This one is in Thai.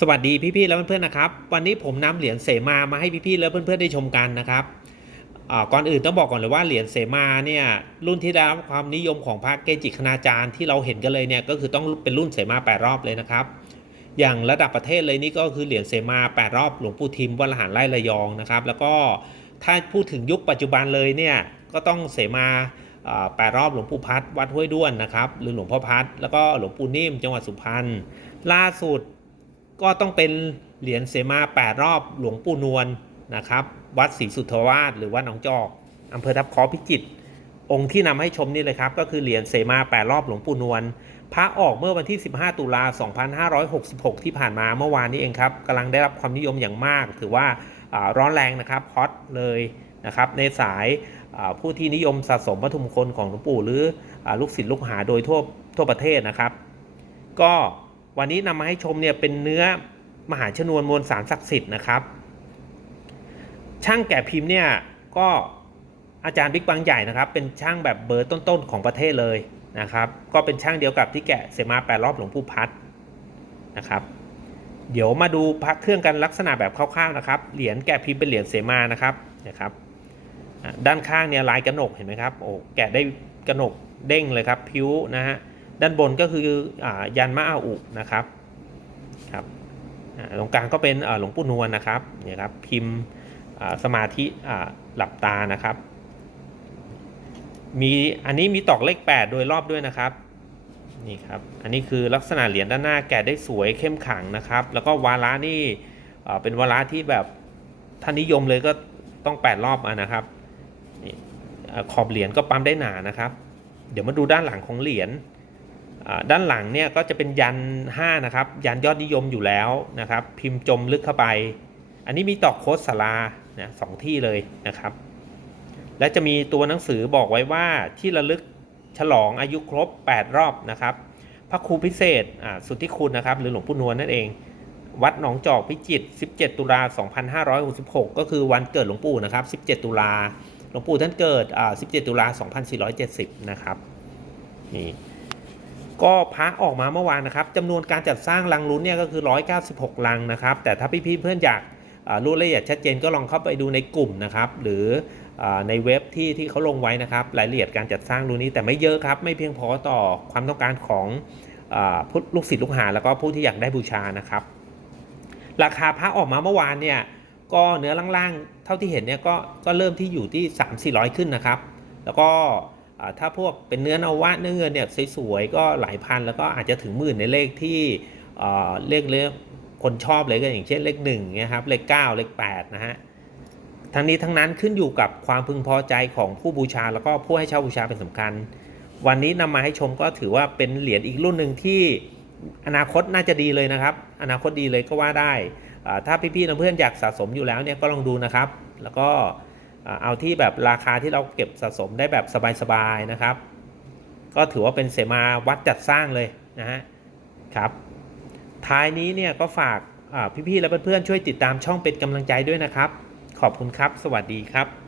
สวัสดีพี่ๆและเพื่อนๆนะครับ วันนี้ผมนำเหรียญเสมามาให้พี่ๆและเพื่อนๆได้ชมกันนะครับก่อนอื่นต้องบอกก่อนเลยว่าเหรียญเสมาเนี่ยรุ่นที่ได้รับความนิยมของพระเกจิคณาจารย์ที่เราเห็นกันเลยเนี่ยก็คือต้องเป็นรุ่นเสมาแปดรอบเลยนะครับ อย่างระดับประเทศเลยนี่ก็คือเหรียญเสมาแปดรอบหลวงปู่ทิมวัดละหารไร่ระยองนะครับแล้วก็ถ้าพูดถึงยุคปัจจุบันเลยเนี่ยก็ต้องเสมาอ่าแปดรอบหลวงปู่พัดวัดห้วยด้วนนะครับหรือหลวงพ่อพัดแล้วก็หลวงปู่นิ่มจังหวัดสุพรรณล่าสุด ก็ต้องเป็นเหรียญเสมา 8 รอบหลวงปู่นวลนะครับ วัดศรีสุทธวาสหรือว่าหนองจอกอำเภอทับคอพิจิตรองค์ที่นำให้ชมนี่เลยครับ ก็คือเหรียญเสมา 8 รอบหลวงปู่นวลพระออกเมื่อวันที่ 15 ตุลา 2566 ที่ผ่านมาเมื่อวานนี้เองครับกำลังได้รับความนิยมอย่างมาก ถือว่าร้อนแรงนะครับฮอตเลยนะครับในสายผู้ที่นิยมสะสมวัตถุมงคลของหลวงปู่หรืออลูกศิษย์ลูกหาโดยทั่วทั่วประเทศนะครับ ก็ วันนี้นำมาให้ชมเนี่ยเป็นเนื้อมหาชนวนมวลสารศักดิ์สิทธิ์นะครับ ช่างแกะพิมพ์เนี่ยก็อาจารย์บิ๊กบางใหญ่นะครับ เป็นช่างแบบเบอร์ต้นๆของประเทศเลยนะครับ ก็เป็นช่างเดียวกับที่แกะเสมาแปดรอบหลวงปู่พัดนะครับ เดี๋ยวมาดูพระเครื่องกันลักษณะแบบคร่าวๆนะครับ เหรียญแกะพิมพ์เป็นเหรียญเสมานะครับนะครับด้านข้างเนี่ยลายกระหนกเห็นไหมครับโอ้แกะได้กระหนกเด้งเลยครับพิ้วนะฮะ ด้านบนก็คืออายันมะอาอุนะครับครับตรงกลางก็เป็นหลวงปู่นวลนะครับเนี่ยครับพิมพ์สมาธิหลับตานะครับ มีอันนี้มีตอกเลข 8 โดยรอบด้วยนะครับนี่ครับอันนี้คือลักษณะเหรียญด้านหน้าแกะได้สวยเข้มขังนะครับ แล้วก็วาระนี่เป็นวาระที่แบบท่านนิยมเลยก็ต้อง 8 รอบอะนะครับขอบเหรียญก็ปั๊มได้หนานะครับ เดี๋ยวมาดูด้านหลังของเหรียญ ด้านหลังเนี่ยก็จะเป็นยัน 5 นะครับ ยันยอดนิยมอยู่แล้วนะครับ พิมพ์จมลึกเข้าไป อันนี้มีตอกโค้ดสารานี่ยสองที่เลยนะครับ และจะมีตัวหนังสือบอกไว้ว่าที่ระลึกฉลองอายุครบ 8 รอบนะครับ พระครูพิเศษสุทธิคุณนะครับ หรือหลวงปู่นวลนั่นเอง วัดหนองจอกพิจิตร 17 ตุลา 2566 ก็คือวันเกิดหลวงปู่นะครับ 17 ตุลา หลวงปู่ท่านเกิด 17 ตุลา 2470 นะครับ นี่ ก็พระออกมาเมื่อวานนะครับจำนวนการจัดสร้างลังลุ้นเนี่ยก็คือ 196 ลังนะครับ แต่ถ้าพี่ๆเพื่อนอยากรู้รายละเอียดชัดเจนก็ลองเข้าไปดูในกลุ่มนะครับ หรือในเว็บที่ที่เขาลงไว้นะครับรายละเอียดการจัดสร้างรุ่นนี้แต่ไม่เยอะครับ ไม่เพียงพอต่อความต้องการของอาผู้ลูกศิษย์ลูกหา แล้วก็ผู้ที่อยากได้บูชานะครับ ราคาพระออกมาเมื่อวานเนี่ยก็เนื้อล่างๆ เท่าที่เห็นเนี่ยก็ก็เริ่มที่อยู่ที่ 3 400 ขึ้นนะครับ แล้วก็ ถ้าพวกเป็นเนื้อนวะเนื้อเงินเนี่ยสวยๆก็หลายพันแล้วก็อาจจะถึงหมื่นในเลขที่เลขเลขคนชอบเลยก็อย่างเช่นเลขหนึ่งนี่ยครับเลขเก้าเลขแปดนะฮะทั้งนี้ทั้งนั้นขึ้นอยู่กับความพึงพอใจของผู้บูชาแล้วก็ผู้ให้เช่าบูชาเป็นสำคัญ วันนี้นำมาให้ชมก็ถือว่าเป็นเหรียญอีกรุ่นหนึ่งที่อนาคตน่าจะดีเลยนะครับ อนาคตดีเลยก็ว่าได้ ถ้าพี่ๆเพื่อนๆอยากสะสมอยู่แล้วเนี่ยก็ลองดูนะครับ แล้วก็ เอาที่แบบราคาที่เราเก็บสะสมได้แบบสบายๆนะครับ ก็ถือว่าเป็นเสมาวัดจัดสร้างเลยนะฮะครับ ท้ายนี้เนี่ยก็ฝากพี่ๆและเพื่อนๆช่วยติดตามช่องเป็นกำลังใจด้วยนะครับ ขอบคุณครับ สวัสดีครับ